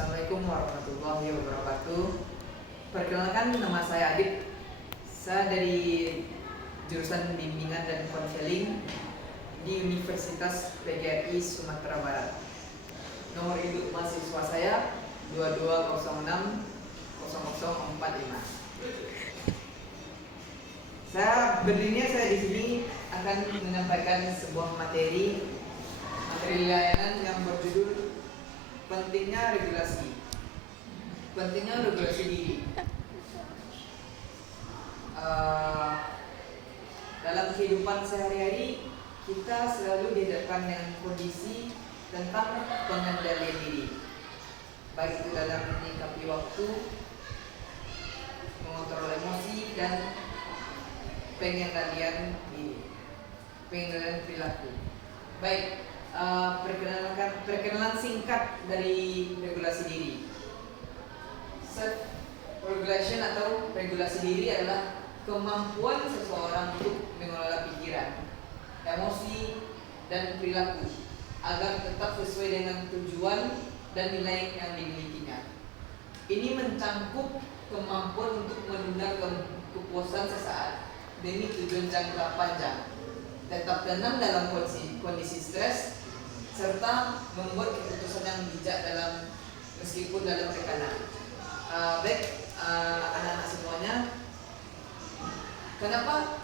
Assalamualaikum warahmatullahi wabarakatuh. Perkenalkan, nama saya Adib. Saya dari jurusan bimbingan dan konseling di Universitas PGRI Sumatera Barat. Nomor induk mahasiswa saya 22060045. Saya di sini akan menyampaikan sebuah materi layanan yang berjudul pentingnya regulasi diri. Dalam kehidupan sehari-hari kita selalu dihadapkan dengan kondisi tentang pengendalian diri, baik itu dalam menyikapi waktu, mengontrol emosi, dan pengendalian perilaku. Baik, perkenalan singkat dari regulasi diri. Self-regulation atau regulasi diri adalah kemampuan seseorang untuk mengelola pikiran, emosi, dan perilaku agar tetap sesuai dengan tujuan dan nilai yang dimilikinya. Ini mencangkup kemampuan untuk menunda kepuasan sesaat demi tujuan jangka panjang, tetap tenang dalam kondisi stres, serta membuat keputusan yang bijak meskipun dalam tekanan. Anak-anak semuanya, kenapa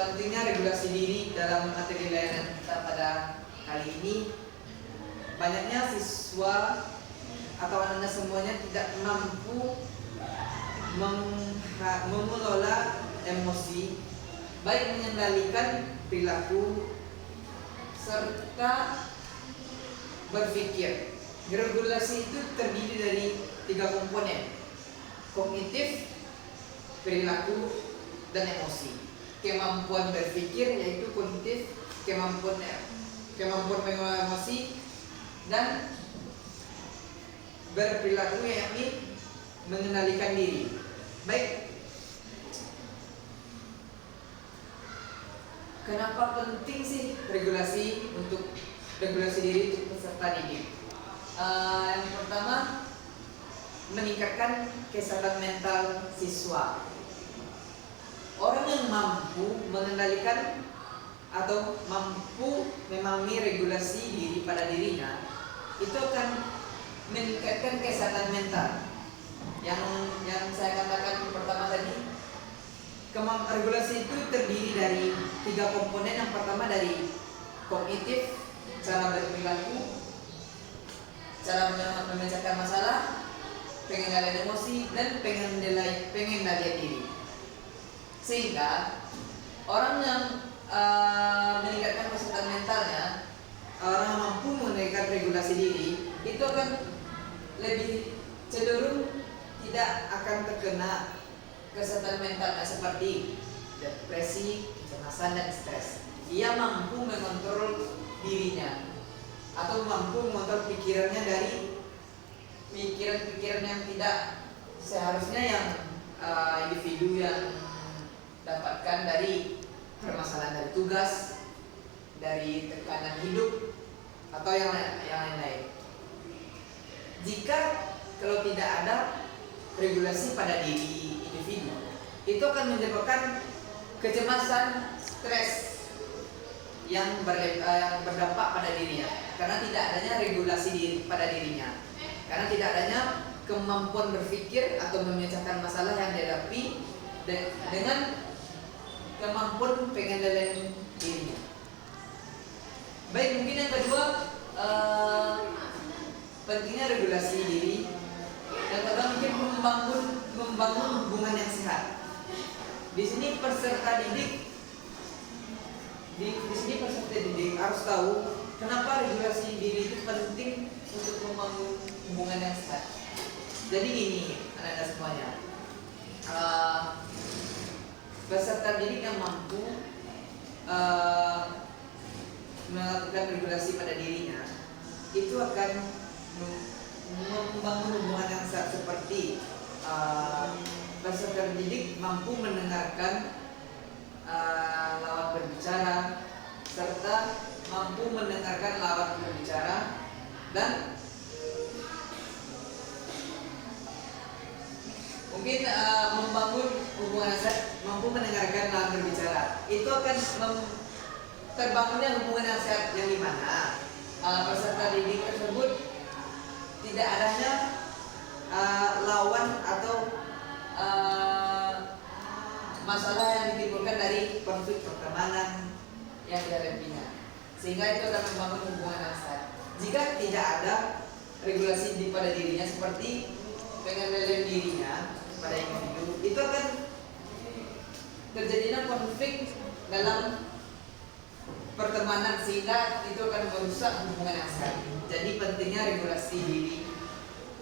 pentingnya regulasi diri dalam materi layanan kita pada kali ini? Banyaknya siswa atau anak-anak semuanya tidak mampu mengelola emosi, baik mengendalikan perilaku serta berpikir. Regulasi itu terdiri dari 3 komponen: kognitif, perilaku, dan emosi. Kemampuan berpikir yaitu kognitif, kemampuan mengelola emosi, dan berperilaku yakni mengendalikan diri. Baik, kenapa penting sih regulasi diri untuk peserta didik? Yang pertama, meningkatkan kesehatan mental siswa. Orang yang mampu mengendalikan atau mampu memahami regulasi diri pada dirinya, itu akan meningkatkan kesehatan mental. Yang saya katakan pertama tadi, regulasi itu terdiri dari 3 komponen. Yang pertama dari kognitif, cara berperilaku, cara memecahkan masalah, pengendalian emosi, dan pengendalian diri. Sehingga orang yang meningkatkan kesehatan mentalnya, orang yang mampu meningkatkan regulasi diri, itu akan lebih cenderung tidak akan terkena kesehatan mentalnya seperti depresi, kecemasan, dan stres. Ia mampu mengontrol dirinya atau mampu mengontrol pikirannya dari pikiran-pikiran yang tidak seharusnya yang individu yang dapatkan dari permasalahan dari tugas, dari tekanan hidup, atau yang lain-lain. Jika kalau tidak ada regulasi pada diri individu, itu akan menyebabkan kecemasan, stres yang berdampak pada dirinya, karena tidak adanya regulasi diri pada dirinya, karena tidak adanya kemampuan berpikir atau memecahkan masalah yang dihadapi dengan kemampuan pengendalian dirinya. Baik, mungkin yang kedua, pentingnya regulasi diri. Yang kedua mungkin membangun hubungan yang sehat. Di sini peserta didik harus tahu kenapa regulasi diri itu penting untuk membangun hubungan yang sehat. Jadi gini, anak-anak semuanya, peserta didik yang mampu melakukan regulasi pada dirinya, itu akan membangun hubungan yang sehat, seperti peserta didik mampu mendengarkan lawan berbicara, serta mampu mendengarkan lawan berbicara dan terbangunnya hubungan yang sehat yang dimana peserta didik tersebut tidak adanya lawan atau masalah yang ditimbulkan dari konflik pertemanan yang dihadapinya, sehingga itu akan membangun hubungan yang sehat. Jika tidak ada regulasi pada dirinya seperti pengendalian dirinya pada individu, itu akan terjadinya konflik dalam pertemanan, sehingga itu akan merusak hubungan yang sehat. Jadi pentingnya regulasi diri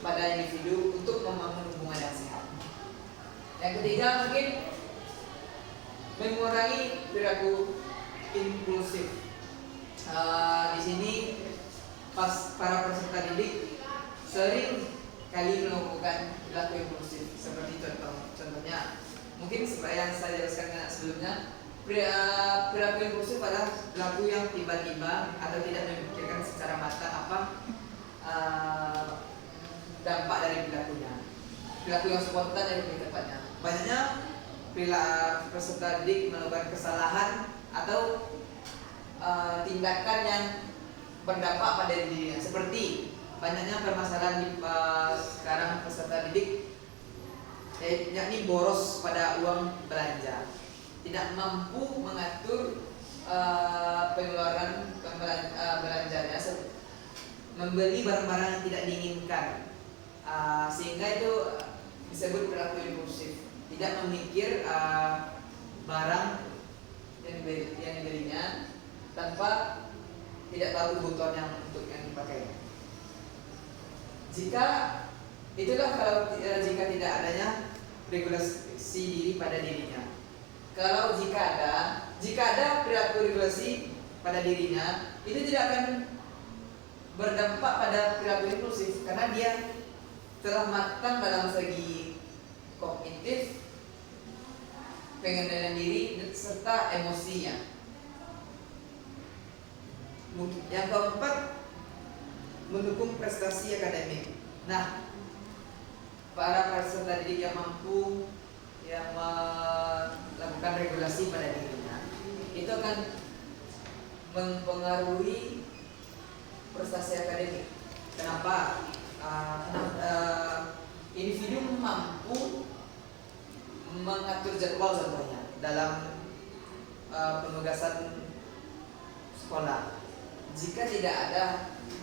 pada individu untuk membangun hubungan yang sehat. Yang ketiga mungkin mengurangi perilaku impulsif. Di sini para peserta didik sering kali melakukan perilaku impulsif, seperti contohnya mungkin yang saya jelaskan sebelumnya. Perilaku impulsif adalah perilaku yang tiba-tiba atau tidak memikirkan secara matang apa dampak dari perilakunya. Perilaku yang spontan yang lebih tepatnya. Banyaknya peserta didik melakukan kesalahan atau tindakan yang berdampak pada dirinya, seperti banyaknya permasalahan di sekarang peserta didik, yakni boros pada uang belanja, tidak mampu mengatur pengeluaran belanjanya, membeli barang-barang yang tidak diinginkan, sehingga itu disebut perilaku impulsif. Tidak memikir barang yang dibelinya tanpa tidak tahu kebutuhan yang untuk yang dipakai. Jika tidak adanya regulasi diri pada dirinya. Kalau jika ada perilaku regulasi pada dirinya, itu tidak akan berdampak pada perilaku impulsif, karena dia telah matang dalam segi kognitif, pengendalian diri, serta emosinya. Yang keempat, mendukung prestasi akademik. Nah, para peserta didik yang mampu melakukan regulasi pada dirinya, itu akan mempengaruhi prestasi akademik. Kenapa? Individu mampu mengatur jadwal contohnya dalam penugasan sekolah. Jika tidak ada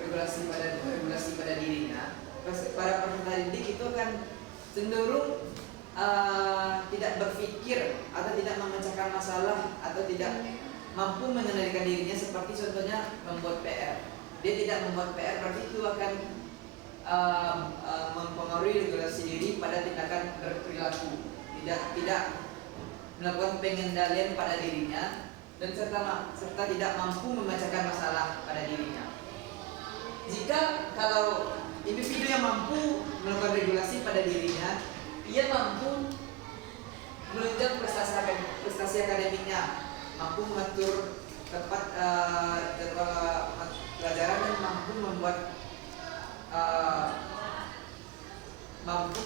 regulasi pada dirinya, para peserta didik itu akan cenderung tidak berpikir atau tidak memecahkan masalah atau tidak mampu mengendalikan dirinya, seperti contohnya membuat PR. Dia tidak membuat PR, berarti itu akan mempengaruhi regulasi diri pada tindakan berperilaku, tidak melakukan pengendalian pada dirinya, dan serta tidak mampu memecahkan masalah pada dirinya. Kalau individu yang mampu melakukan regulasi pada dirinya, ia mampu menunjang prestasi akademiknya, mampu mengatur tepat jadwal pelajaran, dan mampu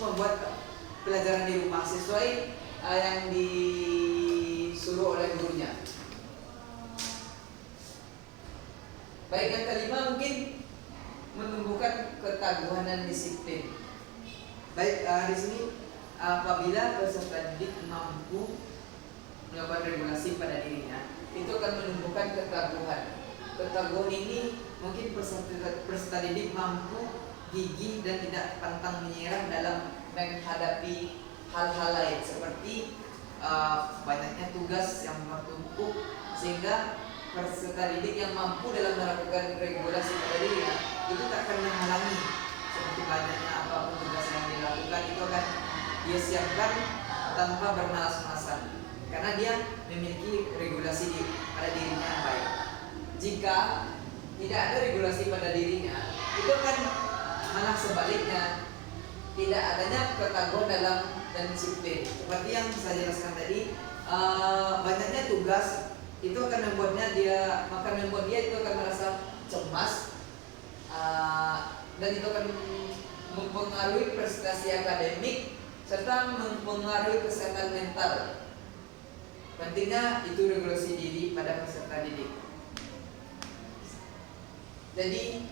membuat pelajaran di rumah sesuai yang disuruh oleh gurunya. Baik, yang kelima mungkin menumbuhkan ketaguhan dan disiplin. Baik, di sini apabila peserta didik mampu melakukan regulasi pada dirinya, itu akan menumbuhkan ketaguhan. Ketaguhan ini mungkin peserta didik mampu gigih dan tidak pantang menyerah dalam menghadapi hal-hal lain, seperti banyaknya tugas yang bertumpuk, sehingga peserta didik yang mampu dalam melakukan regulasi pada dirinya itu tak akan menghalangi, seperti banyaknya apapun tugas yang dilakukan itu akan dia siapkan tanpa bermalas-malasan, karena dia memiliki regulasi pada dirinya yang baik. Jika tidak ada regulasi pada dirinya, itu akan malah sebaliknya, tidak adanya ketaguhan dalam dan disiplin. Seperti yang saya jelaskan tadi, banyaknya tugas itu akan membuat dia itu akan merasa cemas, dan itu akan mempengaruhi prestasi akademik serta mempengaruhi kesehatan mental pentingnya itu regulasi diri pada peserta didik. Jadi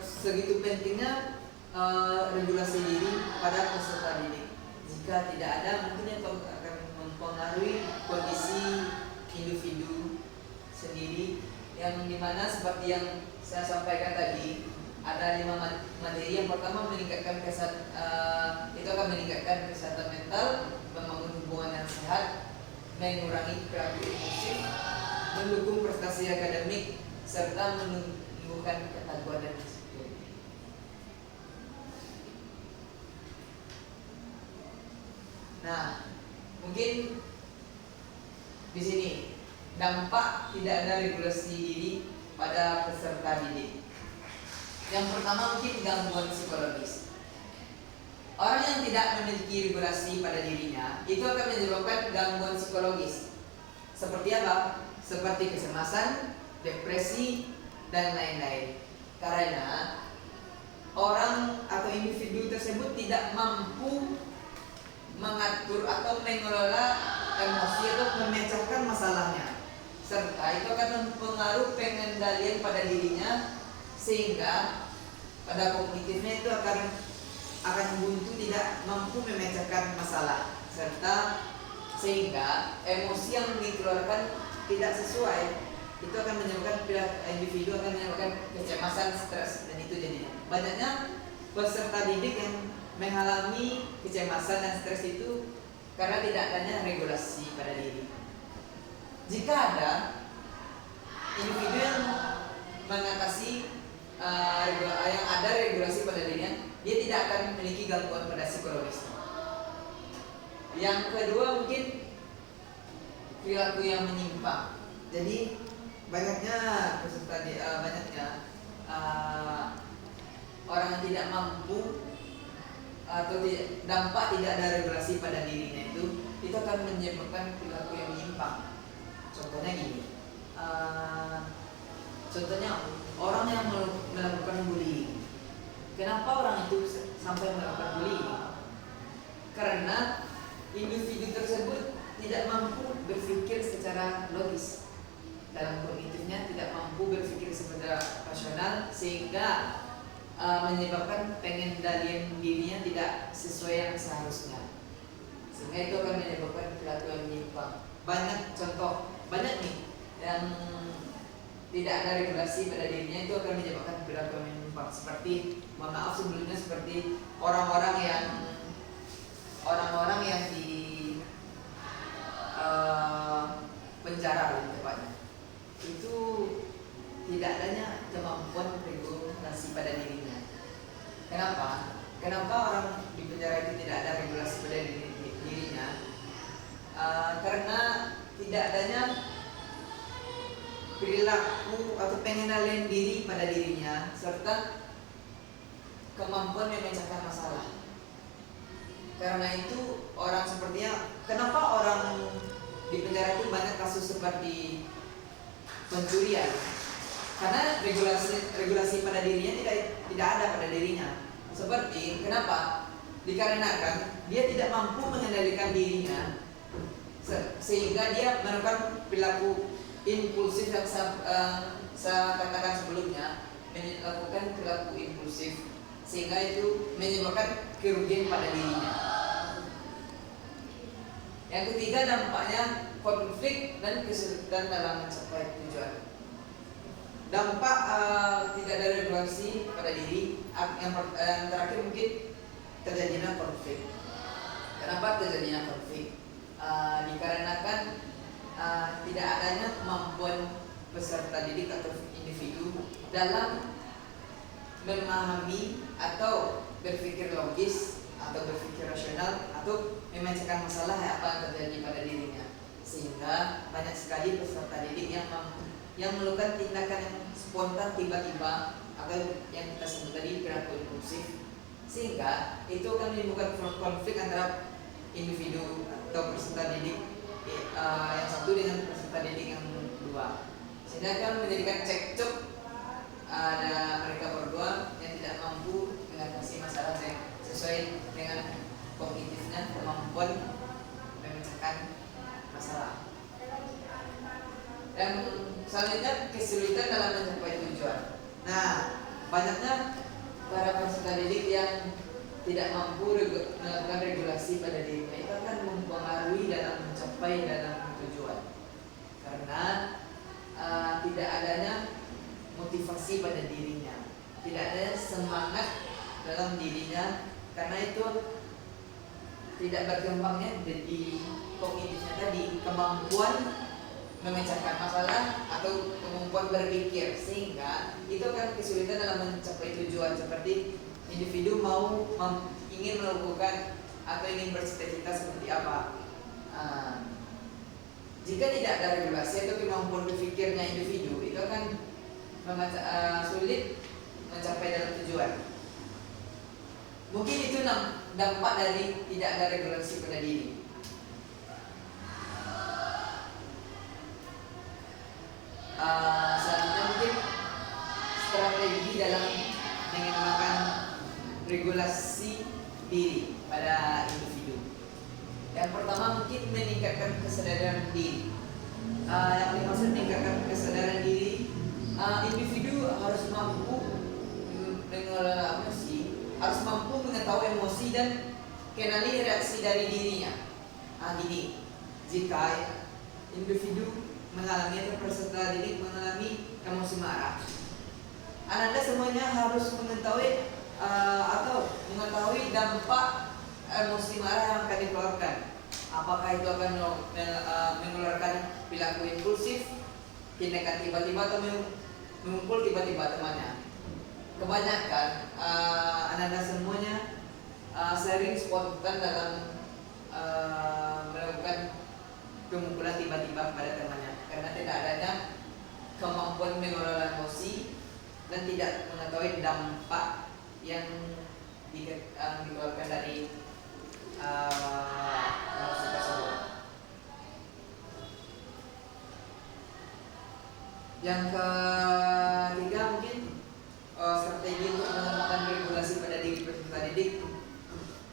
segitu pentingnya regulasi diri pada peserta didik. Jika tidak ada, mungkin itu akan mempengaruhi kondisi individu sendiri, yang dimana seperti yang saya sampaikan tadi, ada 5 materi. Yang pertama meningkatkan itu akan meningkatkan kesehatan mental, membangun hubungan yang sehat, mengurangi perilaku impulsif, mendukung prestasi akademik, serta menumbuhkan ketakuan dan disiplin. Nah, mungkin di sini dampak tidak ada regulasi diri pada peserta didik. Yang pertama mungkin gangguan psikologis. Orang yang tidak memiliki regulasi pada dirinya itu akan menyebabkan gangguan psikologis. Seperti apa? Seperti kecemasan, depresi, dan lain-lain. Karena orang atau individu tersebut tidak mampu mengatur atau mengelola emosi atau memecahkan masalahnya, serta itu akan mempengaruhi pengendalian pada dirinya, sehingga pada kognitifnya itu akan buntu, tidak mampu memecahkan masalah, serta sehingga emosi yang dikeluarkan tidak sesuai, itu akan menyebabkan individu akan menyebabkan kecemasan, stres, dan itu jadinya banyaknya peserta didik yang mengalami kecemasan dan stres itu karena tidak adanya regulasi pada diri. Jika ada individu yang mengatasi yang ada regulasi pada dirinya, dia tidak akan memiliki gangguan pada psikologis. Yang kedua mungkin perilaku yang menyimpang. Jadi banyaknya peserta orang yang tidak mampu atau dampak tidak ada regulasi pada dirinya itu akan menyebabkan perilaku yang menyimpang. Contohnya gini, contohnya orang yang melakukan bullying. Kenapa orang itu sampai melakukan bullying? Karena individu tersebut tidak mampu berpikir secara logis, dalam kognitifnya tidak mampu berpikir secara rasional, sehingga menyebabkan pengendalian dirinya tidak sesuai yang seharusnya, sehingga itu akan menyebabkan perilaku yang menyimpang. Banyak nih yang tidak ada regulasi pada dirinya, itu akan menyebabkan perilaku yang menyimpang. Seperti, mohon maaf sebelumnya, seperti orang-orang yang di penjara lebih tepatnya, itu tidak adanya kemampuan regulasi pada dirinya. Kenapa orang di penjara itu tidak ada regulasi pada dirinya? Karena tidak adanya perilaku atau pengendalian diri pada dirinya, serta kemampuan memecahkan masalah. Karena itu orang sepertinya, kenapa orang di penjara itu banyak kasus seperti pencurian? Karena regulasi pada dirinya tidak ada pada dirinya. Seperti kenapa? Dikarenakan dia tidak mampu mengendalikan dirinya, sehingga dia melakukan perilaku impulsif yang saya katakan sebelumnya, melakukan perilaku impulsif, sehingga itu menyebabkan kerugian pada dirinya. Yang ketiga, dampaknya konflik dan kesulitan dalam mencapai tujuan. Dampak tidak ada regulasi pada diri. Yang terakhir mungkin terjadinya konflik. Kenapa terjadinya konflik? Dikarenakan tidak adanya kemampuan peserta didik atau individu dalam memahami atau berpikir logis atau berpikir rasional atau memecahkan masalah apa yang terjadi pada dirinya, sehingga banyak sekali peserta didik yang melakukan tindakan yang spontan tiba-tiba atau yang kita sebut tadi perilaku impulsif, sehingga itu akan menimbulkan konflik antara individu atau peserta didik yang satu dengan peserta didik yang dua, sehingga akan menjadikan cekcok. Ada mereka berdua yang tidak mampu mengatasi masalah yang sesuai dengan kognitifnya, kemampuan memecahkan masalah. pada dirinya, tidak ada semangat dalam dirinya, karena itu tidak berkembangnya di kognitifnya tadi, kemampuan memecahkan masalah atau kemampuan berpikir, sehingga itu akan kesulitan dalam mencapai tujuan. Seperti individu ingin melakukan atau ingin bercita-cita seperti apa. Jika tidak ada regulasi atau kemampuan berpikirnya individu, itu akan sulit mencapai dalam tujuan. Mungkin itu dampak dari tidak ada regulasi pada diri. Selanjutnya mungkin strategi dalam mengembangkan regulasi diri pada individu. Yang pertama mungkin meningkatkan kesadaran diri. Yang dimaksud meningkatkan kesadaran diri, individu harus mampu mengelola emosi, harus mampu mengetahui emosi dan kenali reaksi dari dirinya. Gini, jika individu mengalami atau peserta didik mengalami emosi marah, Anda semuanya harus mengetahui mengetahui dampak emosi marah yang akan dikeluarkan. Apakah itu akan mengeluarkan perilaku impulsif, tindakan tiba-tiba, atau memukul tiba-tiba temannya. Kebanyakan Anda semuanya sering spontan dalam melakukan pemukulan tiba-tiba kepada temannya, karena tidak adanya kemampuan mengelola emosi dan tidak mengetahui dampak yang dikeluarkan dari emosi tersebut. Yang ketiga mungkin strategi untuk mengembangkan regulasi pada diri peserta didik,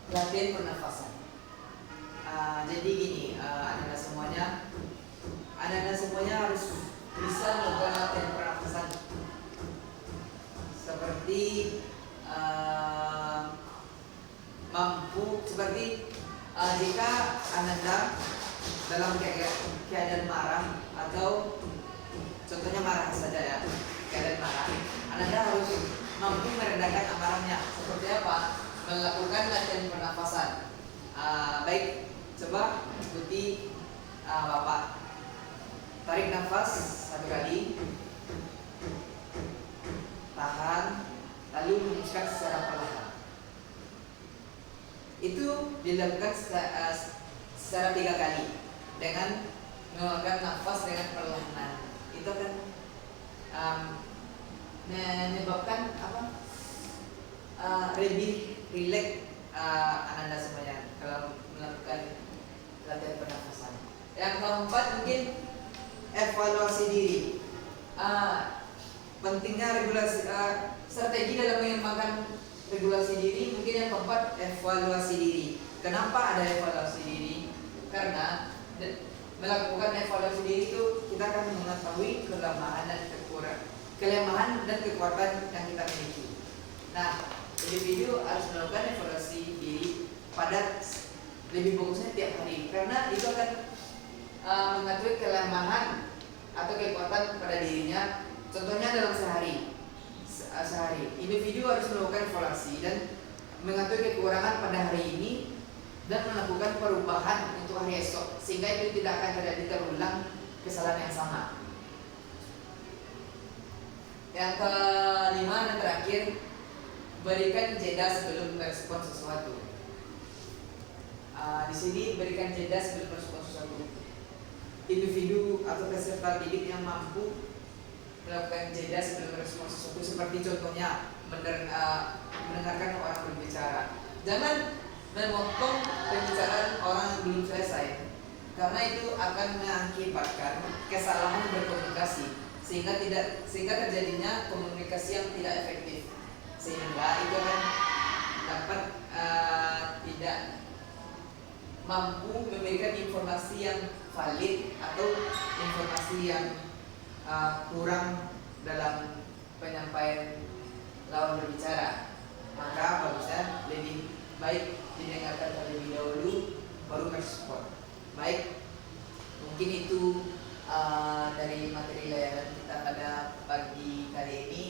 latihan pernafasan. Jadi gini, anak-anak semuanya harus bisa melakukan latihan pernafasan, seperti jika Anda dalam keadaan marah, atau contohnya marah saja ya, keadaan marah, Anda harus mampu merendahkan amarahnya. Seperti apa? Melakukan latihan pernafasan. Baik, coba ikuti Bapak. Tarik nafas 1 kali, tahan, lalu hembuskan secara perlahan. Itu dilakukan secara 3 kali dengan mengeluarkan nafas dengan perlahan. Itu akan menyebabkan lebih rileks Anda semuanya kalau melakukan latihan pernafasan. Yang keempat mungkin evaluasi diri. Pentingnya regulasi, strategi dalam mengembangkan regulasi diri. Mungkin yang keempat, evaluasi diri. Kenapa ada evaluasi diri? Karena melakukan evaluasi diri itu kita akan mengetahui kelemahan dan kekuatan yang kita miliki. Nah, individu harus melakukan evaluasi diri pada lebih bagusnya tiap hari, karena itu akan mengetahui kelemahan atau kekuatan pada dirinya. Contohnya dalam sehari individu harus melakukan evaluasi dan mengetahui kekurangan pada hari ini dan melakukan perubahan untuk hari esok, sehingga itu tidak akan terjadi terulang kesalahan yang sama. Yang kelima dan terakhir, berikan jeda sebelum merespon sesuatu. Di sini berikan jeda sebelum merespon sesuatu. Individu atau peserta didik yang mampu melakukan jeda sebelum merespon sesuatu, seperti contohnya mendengarkan orang berbicara. Jangan memotong pembicaraan orang yang belum selesai, karena itu akan mengakibatkan kesalahan berkomunikasi, sehingga terjadinya komunikasi yang tidak efektif, sehingga itu akan dapat tidak mampu memberikan informasi yang valid atau informasi yang kurang dalam penyampaian lawan berbicara. Maka bagusnya lebih baik didengarkan terlebih dahulu baru merespon. Baik, mungkin itu dari materi layanan kita pada pagi kali ini.